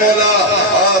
مولا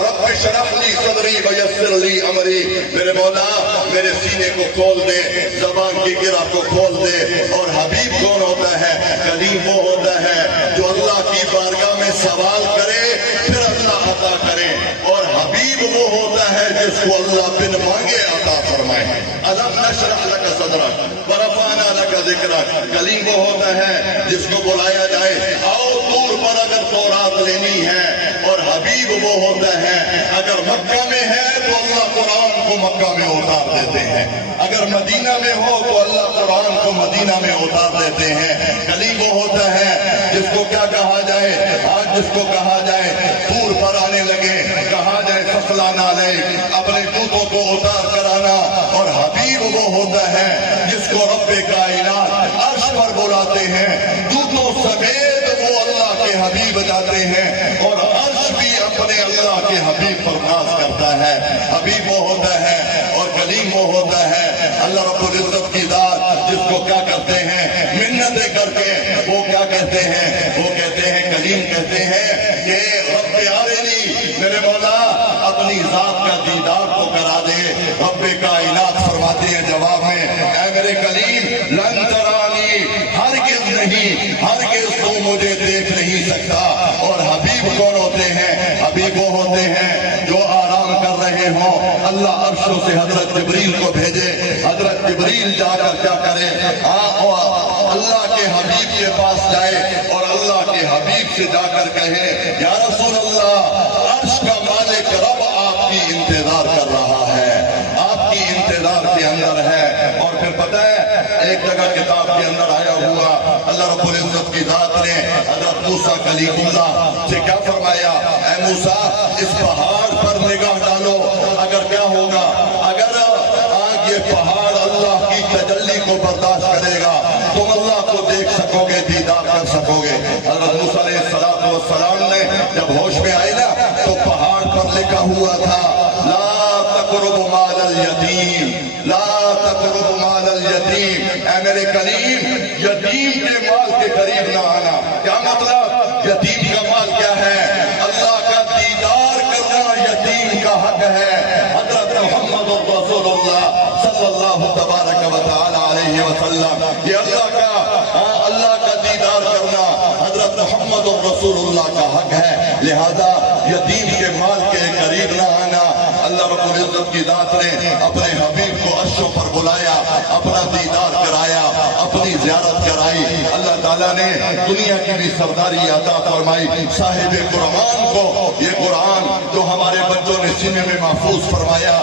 رب اشرح لی صدری ویسر لی امری، میرے مولا میرے سینے کو کھول دے، زبان کی گرہ کو کھول دے۔ اور حبیب کون ہوتا ہے؟ کلیم وہ ہوتا ہے جو اللہ کی بارگاہ میں سوال کرے پھر اللہ عطا کرے، اور حبیب وہ ہوتا ہے جس کو اللہ بن مانگے عطا فرمائے۔ الم نشرح لک صدرک ورفعنا لک ذکرک، کلیم وہ ہوتا ہے جس کو بلایا جائے آؤ دور پر اگر تورات لینی ہے، اور حبیب وہ ہوتا ہے اگر مکہ میں ہے تو اللہ قرآن کو مکہ میں اتار دیتے ہیں، اگر مدینہ میں ہو تو اللہ قرآن کو مدینہ میں اتار دیتے ہیں۔ کلیم وہ ہوتا ہے جس کو کیا کہا جائے، آج جس کو کہا جائے دور پر آنے لگے، کہا جائے سخلانا لے، اپنے جوتوں کو اتار کر آنا، اور حبیب وہ ہوتا ہے جس کو رب کائنات عرش پر بلاتے ہیں، جوتوں سمیت وہ اللہ کے حبیب جاتے ہیں، اور عرش بھی اپنے اللہ کے حبیب پر ناز کرتا ہے۔ حبیب وہ ہوتا ہے اور کلیم وہ ہوتا ہے اللہ رب العزت کی ذات جس کو کیا کرتے ہیں منتیں کر کے وہ کیا کہتے ہیں، وہ کہتے ہیں کلیم کہتے ہیں کہ رب ارنی، میرے مولا اپنی ذات کا دیدار تو کرا دے۔ رب کائنات فرماتے ہیں جواب میں، اے میرے کلیم لن ترانی، ہرگز نہیں، ہرگز تو مجھے دیکھ نہیں سکتا۔ اور حبیب کون ہوتے ہیں؟ حبیب وہ ہوتے ہیں جو آرام کر رہے ہوں، اللہ عرشوں سے حضرت جبریل کو بھیجے، حضرت جبریل جا کر کیا کرے، اللہ کے حبیب کے پاس جائے اور اللہ کے حبیب سے جا کر کہے یا رسول اللہ عرش کا مالک رب آپ کی انتظار کر رہا ہے، آپ کی انتظار کے اندر ہے۔ اور پھر پتہ ہے ایک جگہ کتاب کے اندر آیا ہوا اللہ رب العزت کی ذات نے حضرت موسیٰ کلیم اللہ سے کیا فرمایا، اے موسیٰ اس پہاڑ پر نگاہ ڈالو، اگر کیا ہوگا، اگر آج یہ پہاڑ اللہ کی تجلی کو برداشت کرے گا تم اللہ کو دیکھ سکو گے، دیدار کر سکو گے۔ حضرت موسیٰ علیہ السلام نے جب ہوش میں آئے نا تو پہاڑ پر لکھا ہوا تھا لا تقربوا مال الیتیم، لا تقربوا مال الیتیم، اے میرے کلیم یتیم کے مال کے قریب نہ آنا۔ کیا مطلب؟ یتیم کا مال کیا ہے؟ اللہ کا دیدار کرنا یتیم کا حق ہے۔ حضرت محمد رسول اللہ صلی اللہ تبارک و تعالی علیہ وسلم، یہ اللہ کا دیدار کرنا حضرت محمد رسول اللہ کا حق ہے، لہذا یتیم کے مال کے قریب نہ آنا۔ اللہ رب العزت کی ذات نے اپنے حبیب کو عرشوں پر بلایا، اپنا دیدار کرایا، اپنی زیارت کرائی۔ اللہ تعالیٰ نے دنیا کی بھی سرداری عطا فرمائی۔ صاحب قرآن کو، یہ قرآن جو ہمارے بچوں نے سینے میں محفوظ فرمایا،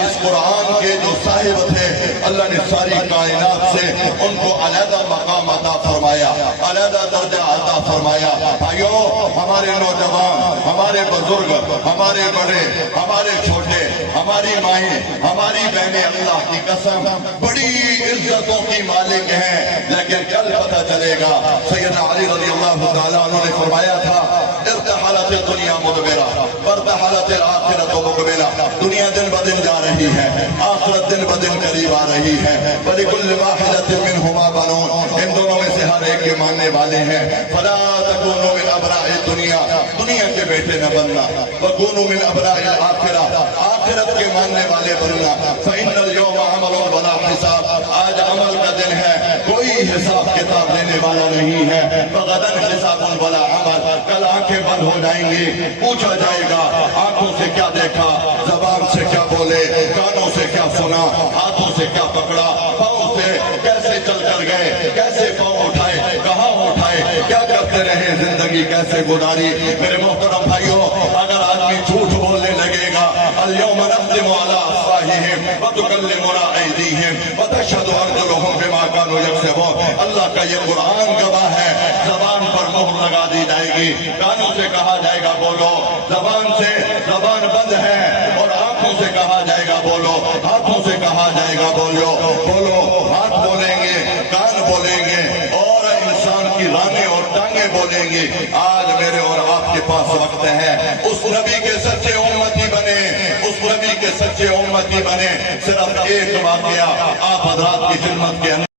اس قرآن کے جو صاحب تھے اللہ نے ساری کائنات سے ان کو علیحدہ مقام عطا فرمایا، علیحدہ درجہ عطا فرمایا۔ بھائیو، ہمارے نوجوان، ہمارے بزرگ، ہمارے بڑے، ہمارے چھوٹے، ہماری مائیں، ہماری بہنیں اللہ کی قسم بڑی عزتوں کی مالک ہیں، لیکن کل پتہ چلے گا۔ سیدنا علی رضی اللہ تعالیٰ عنہ نے فرمایا تھا ارتحلت الدنیا مدبرہ وارتحلت الآخرۃ مقبلہ، دنیا دن بدن جا رہی ہے، آخرت دن بدن قریب آ رہی ہے۔ وَلِكُلِّ وَاحِدَةٍ مِّنْهُمَا بَنُونَ، ان دونوں میں سے ہر ایک کے ماننے والے ہیں۔ فَلَا تَكُونُوا مِنْ أَبْنَاءِ الدُّنْيَا، دنیا کے بیٹے نہ بننا، وَكُونُوا مِنْ أَبْنَاءِ الْآخِرَةِ، آخرت کے ماننے والے بننا۔ فَإِنَّ الْيَوْمَ عَمَلٌ وَلَا حِسَابٌ، آج عمل کا دن ہے، کوئی حساب کتاب لینے والا نہیں ہے۔ فَغَدًا حِسَابٌ وَلَا عَمَلٌ، کل آنکھیں بند ہو جائیں گی، پوچھا جائے گا آنکھوں سے کیا دیکھا، زبان سے کیا بولے، کانوں سے کیا سنا، ہاتھوں سے کیا پکڑا، پاؤں سے کیسے چل کر گئے، کیسے پاؤں اٹھائے، کہاں اٹھائے، کیا کرتے رہے، زندگی کیسے گزاری۔ میرے محترم بھائیوں، اگر آدمی جھوٹ بولنے لگے گا اليوم نختم على افواههم وتكلمنا ايديهم وتشهد ارجلهم بما كانوا يكسبون، اللہ کا یہ قرآن گواہ ہے، زبان پر مہر لگا دی جائے گی، کانوں سے کہا جائے گا بولو، زبان بند ہے، اور آنکھوں سے کہا جائے گا بولو، ہاتھوں سے کہا جائے گا بولو، ہاتھ بولیں گے، کان بولیں گے، اور انسان کی رانیں اور ٹانگیں بولیں گی۔ آج میرے اور آپ کے پاس وقت ہے، اس نبی کے سچے امتی بنے، اس نبی کے سچے امتی بنے۔ صرف ایک واقعہ آپ حضرات کی خدمت کے اندر